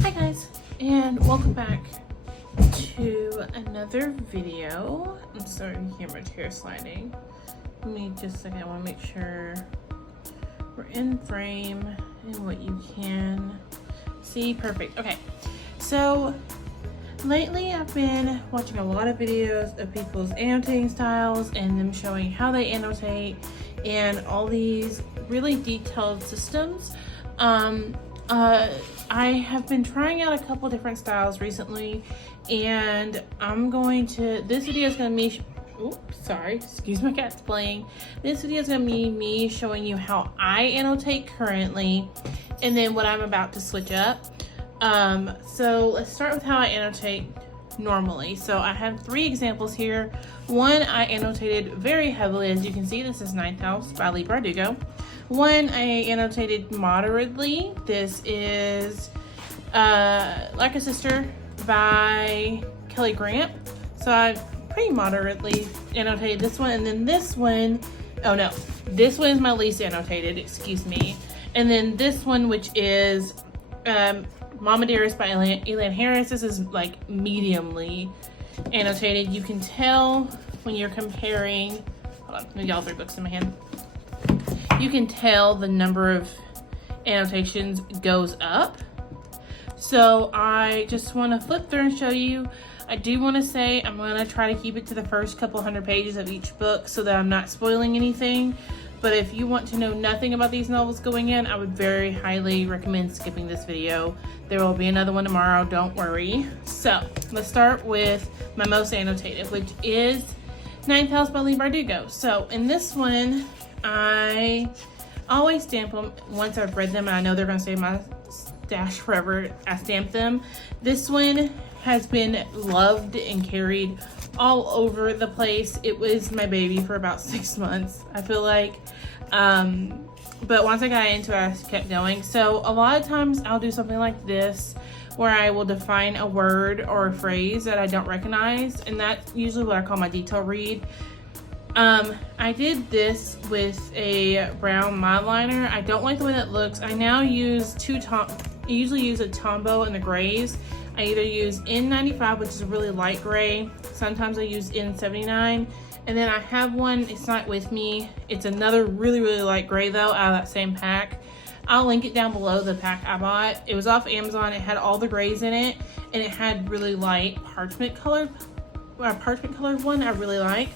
Hi guys, and welcome back to another video. I'm sorry, the camera's here sliding. Let me just a second, I want to make sure we're in frame and what you can see. Perfect. Okay, so lately I've been watching a lot of videos of people's annotating styles and them showing how they annotate and all these really detailed systems. I have been trying out a couple different styles recently, and this video is going to be, oops, sorry, excuse my cat's playing. This video is going to be me showing you how I annotate currently, and then what I'm about to switch up. So let's start with how I annotate normally. So I have 3 examples here. One I annotated very heavily, as you can see. This is Ninth House by Lee Bardugo. One I annotated moderately. This is Like a Sister by Kelly Grant. So I pretty moderately annotated this one, and then this one, oh no, this one is my least annotated, excuse me. And then this one, which is Mama Dearest by Elan Harris. This is like mediumly annotated. You can tell when you're comparing, hold on, let me get all 3 books in my hand. You can tell the number of annotations goes up. So I just want to flip through and show you. I do want to say I'm going to try to keep it to the first couple hundred pages of each book so that I'm not spoiling anything. But if you want to know nothing about these novels going in, I would very highly recommend skipping this video. There will be another one tomorrow, don't worry. So let's start with my most annotated, which is Ninth House by Lee Bardugo. So in this one, I always stamp them once I've read them and I know they're going to stay in my stash forever. I stamp them. This one has been loved and carried all over the place. It was my baby for about 6 months, I feel like. But once I got into it, I kept going. So a lot of times I'll do something like this where I will define a word or a phrase that I don't recognize, and that's usually what I call my detail read. I did this with a brown mod liner. I don't like the way that looks. I now use I usually use a Tombow in the grays. I either use N95, which is a really light gray. Sometimes I use N79. And then I have one, it's not with me. It's another really, really light gray though, out of that same pack. I'll link it down below, the pack I bought. It was off Amazon. It had all the grays in it, and it had really light parchment colored one I really like.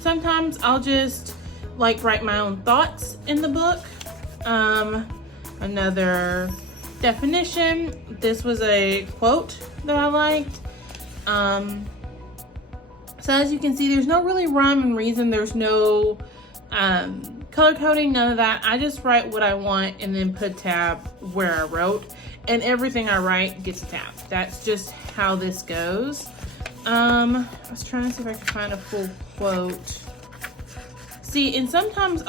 Sometimes I'll just like write my own thoughts in the book. Another definition. This was a quote that I liked. So as you can see, there's no really rhyme and reason. There's no color coding, none of that. I just write what I want and then put tab where I wrote, and everything I write gets a tab. That's just how this goes. I was trying to see if I could find a full quote. See, and sometimes if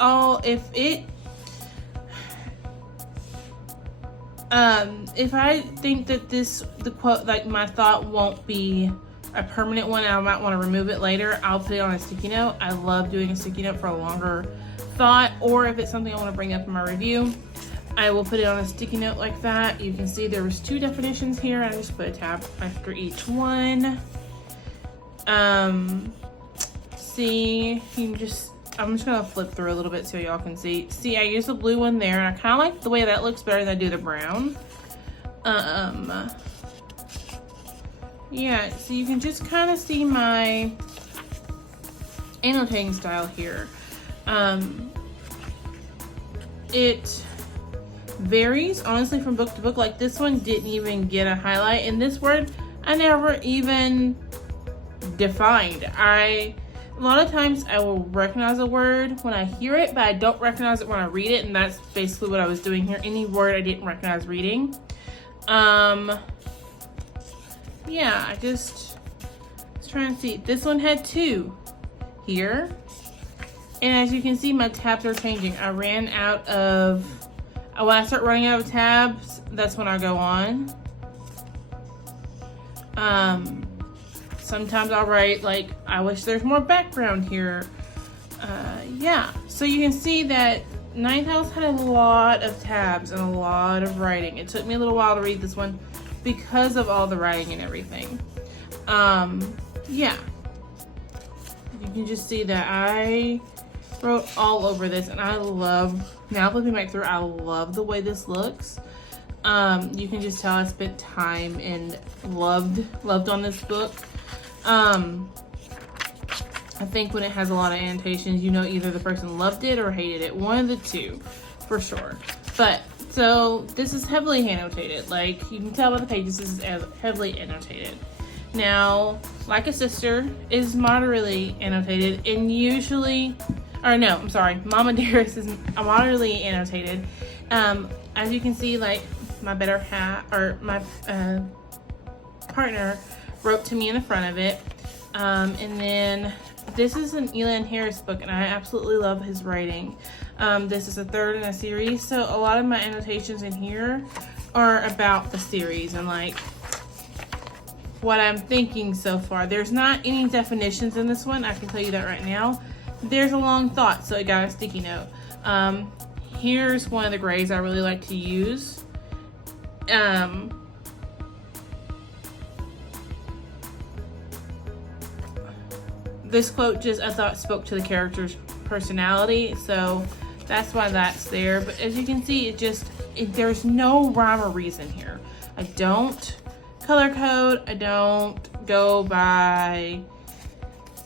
I think that the quote, like my thought won't be a permanent one, I might want to remove it later, I'll put it on a sticky note. I love doing a sticky note for a longer thought, or if it's something I want to bring up in my review, I will put it on a sticky note like that. You can see there was 2 definitions here. I just put a tab after each one. See, I'm just gonna flip through a little bit so y'all can see. See, I use the blue one there, and I kind of like the way that looks better than I do the brown. Yeah, so you can just kind of see my annotating style here. It varies, honestly, from book to book. Like this one didn't even get a highlight, and this word I never even defined. A lot of times I will recognize a word when I hear it, but I don't recognize it when I read it, and that's basically what I was doing here. Any word I didn't recognize reading. Yeah, I was trying to see. This one had 2 here. And as you can see, my tabs are changing. I ran out of, when I start running out of tabs, that's when I go on. Sometimes I'll write like, I wish there's more background here. Yeah, so you can see that Ninth House had a lot of tabs and a lot of writing. It took me a little while to read this one. because of all the writing and everything. Yeah, you can just see that I wrote all over this, and I love, now flipping back through, I love the way this looks. You can just tell I spent time and loved on this book. I think when it has a lot of annotations, you know either the person loved it or hated it. One of the two, for sure. But, so, this is heavily annotated. Like, you can tell by the pages, this is heavily annotated. Now, Like a Sister is moderately annotated, and usually, or no, I'm sorry, Mama Dearest is moderately annotated. As you can see, like, my better half, or my partner wrote to me in the front of it. And then this is an Elan Harris book, and I absolutely love his writing. This is the third in a series, so a lot of my annotations in here are about the series and like what I'm thinking so far. There's not any definitions in this one, I can tell you that right now. There's a long thought, so I got a sticky note. Here's one of the grays I really like to use. This quote just, I thought, spoke to the character's personality, so that's why that's there. But as you can see, there's no rhyme or reason here. I don't color code, I don't go by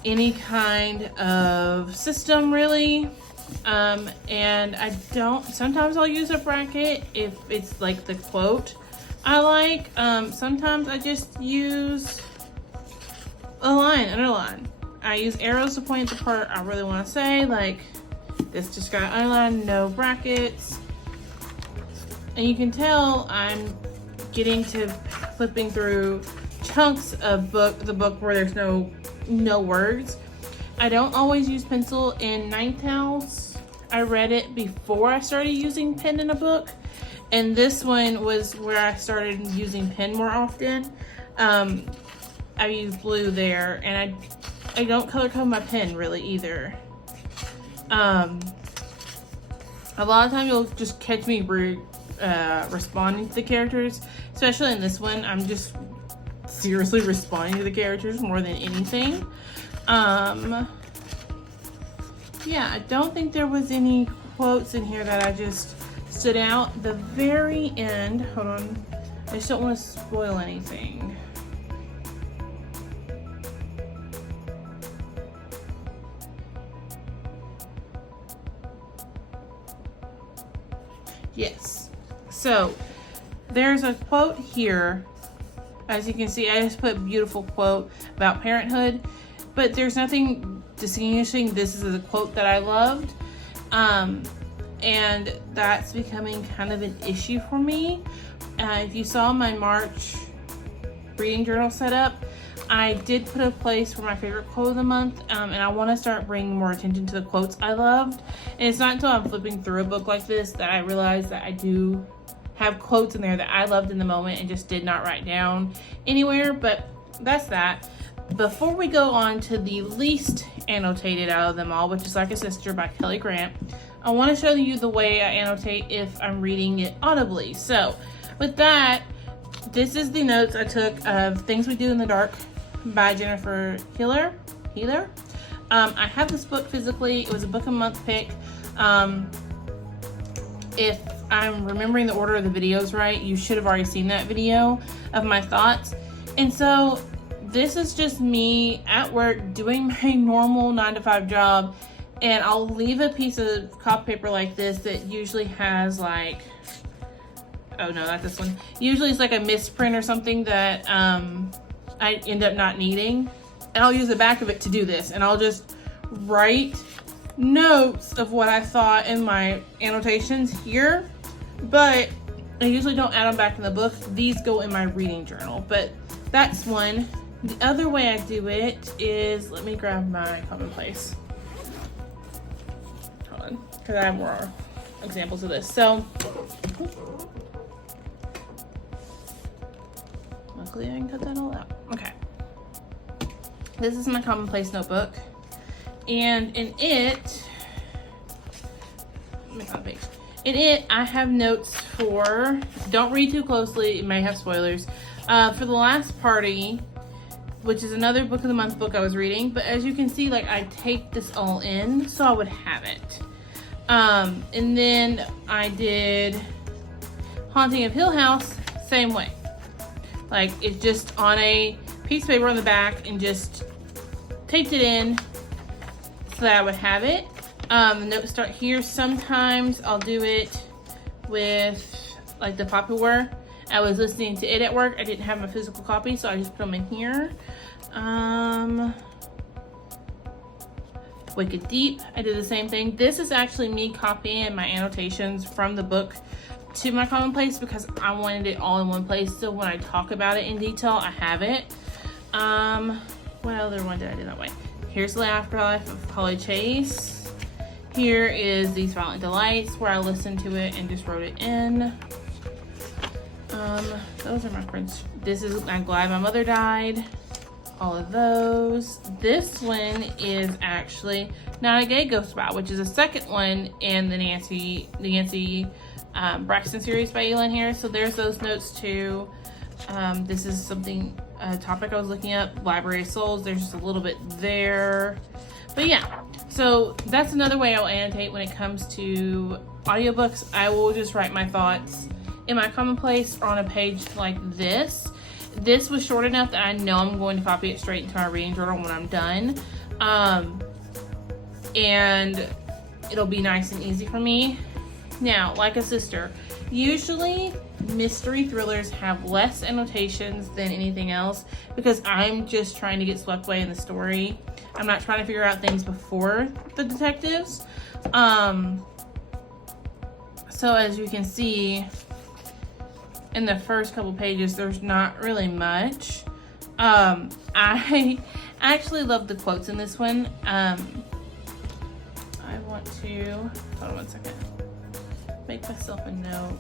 any kind of system really. And I don't, sometimes I'll use a bracket if it's like the quote I like. Sometimes I just use a line, underline. I use arrows to point at the part I really want to say, like this just got underlined, no brackets. And you can tell I'm getting to flipping through chunks of the book where there's no words. I don't always use pencil in Ninth House. I read it before I started using pen in a book, and this one was where I started using pen more often. I use blue there, and I don't color code my pen really either. A lot of times you'll just catch me responding to the characters, especially in this one. I'm just seriously responding to the characters more than anything. Yeah, I don't think there was any quotes in here that I just stood out. The very end, hold on, I just don't want to spoil anything. Yes, so there's a quote here. As you can see, I just put beautiful quote about parenthood, but there's nothing distinguishing this is a quote that I loved. And that's becoming kind of an issue for me. If you saw my March reading journal setup, I did put a place for my favorite quote of the month, and I want to start bringing more attention to the quotes I loved. And it's not until I'm flipping through a book like this that I realize that I do have quotes in there that I loved in the moment and just did not write down anywhere, but that's that. Before we go on to the least annotated out of them all, which is Like a Sister by Kelly Grant, I want to show you the way I annotate if I'm reading it audibly. So with that, this is the notes I took of Things We Do in the Dark by Jennifer Healer. I have this book physically. It was a book a month pick. If I'm remembering the order of the videos right, you should have already seen that video of my thoughts. And so this is just me at work doing my normal 9-to-5 job, and I'll leave a piece of copy paper like this that usually has like, oh no, not this one. Usually it's like a misprint or something that I end up not needing. And I'll use the back of it to do this, and I'll just write notes of what I thought in my annotations here, but I usually don't add them back in the book. These go in my reading journal, but that's one. The other way I do it is, let me grab my commonplace. Hold on, because I have more examples of this. So, luckily I can cut that all out. Okay. This is my commonplace notebook. And in it, let me find a page. In it, I have notes for, don't read too closely, it may have spoilers, for The Last Party, which is another book of the month book I was reading, but as you can see, like, I take this all in so I would have it. And then I did Haunting of Hill House, same way. Like, it's just on a piece of paper on the back and just taped it in so that I would have it. The notes start here. Sometimes I'll do it with like the popular. I was listening to it at work. I didn't have a physical copy, so I just put them in here. Wicked Deep, I did the same thing. This is actually me copying my annotations from the book to my commonplace because I wanted it all in one place, so when I talk about it in detail, I have it. What other one did I do that way? Here's The Afterlife of Holly Chase. Here is These Violent Delights, where I listened to it and just wrote it in. Those are my friends. This is I'm Glad My Mother Died. All of those. This one is actually Not a Gay Ghost Spot, which is the second one in the Nancy Braxton series by Elin Harris. So there's those notes too. This is something, a topic I was looking up, Library of Souls. There's just a little bit there. But yeah, so that's another way I'll annotate when it comes to audiobooks. I will just write my thoughts in my commonplace or on a page like this. This was short enough that I know I'm going to copy it straight into my reading journal when I'm done. And it'll be nice and easy for me. Now, like a sister, usually mystery thrillers have less annotations than anything else because I'm just trying to get swept away in the story. I'm not trying to figure out things before the detectives. So as you can see, in the first couple pages, there's not really much. I actually love the quotes in this one. I want to, hold on one second, make myself a note.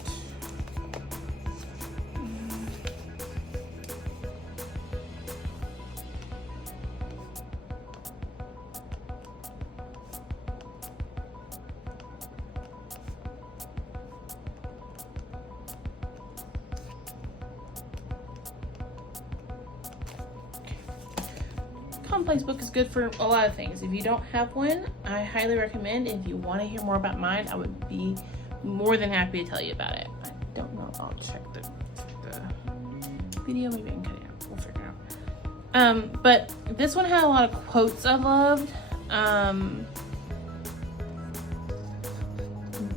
Commonplace book is good for a lot of things. If you don't have one, I highly recommend. If you want to hear more about mine, I would be more than happy to tell you about it. I don't know. I'll check the video. Maybe I can cut it out. We'll figure it out. But this one had a lot of quotes I loved.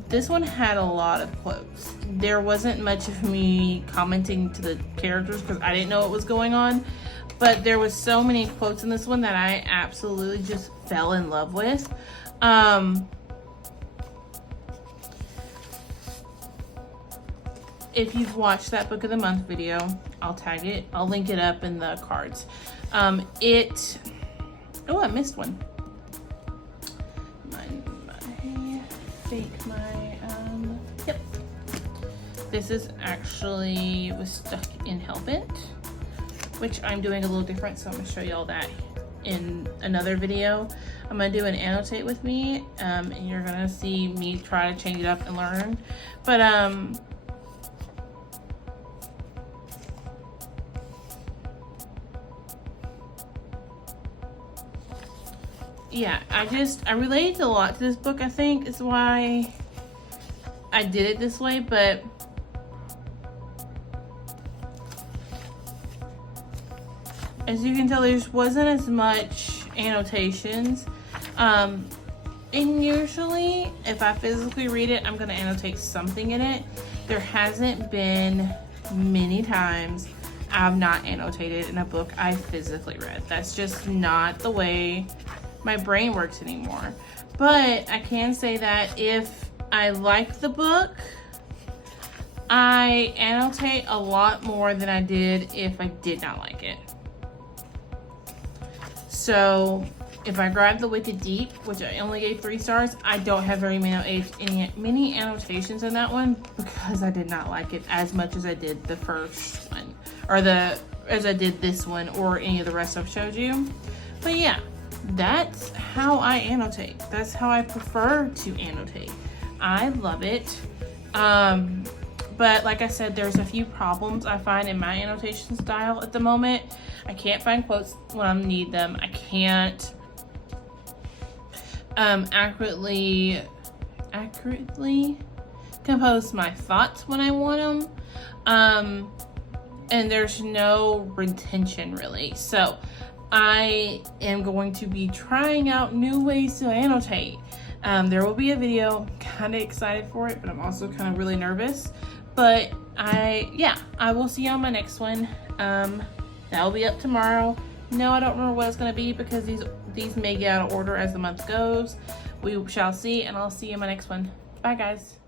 This one had a lot of quotes. There wasn't much of me commenting to the characters because I didn't know what was going on. But there was so many quotes in this one that I absolutely just fell in love with. If you've watched that book of the month video, I'll tag it. I'll link it up in the cards. Oh, I missed one. Yep. This is actually was stuck in Hellbent, which I'm doing a little different, so I'm gonna show you all that in another video. I'm gonna do an annotate with me, and you're gonna see me try to change it up and learn. But yeah, I related a lot to this book, I think is why I did it this way, but as you can tell, there wasn't as much annotations. And usually, if I physically read it, I'm gonna annotate something in it. There hasn't been many times I've not annotated in a book I physically read. That's just not the way my brain works anymore. But I can say that if I like the book, I annotate a lot more than I did if I did not like it. So if I grab The Wicked Deep, which I only gave 3 stars, I don't have very many annotations in that one because I did not like it as much as I did the first one, or as I did this one or any of the rest I've showed you. But yeah, that's how I annotate. That's how I prefer to annotate. I love it. But like I said, there's a few problems I find in my annotation style at the moment. I can't find quotes when I need them. I can't accurately compose my thoughts when I want them. And there's no retention really. So I am going to be trying out new ways to annotate. There will be a video. I'm kind of excited for it, but I'm also kind of really nervous. But I will see you on my next one. That'll be up tomorrow. No, I don't remember what it's going to be because these may get out of order as the month goes. We shall see, and I'll see you in my next one. Bye, guys.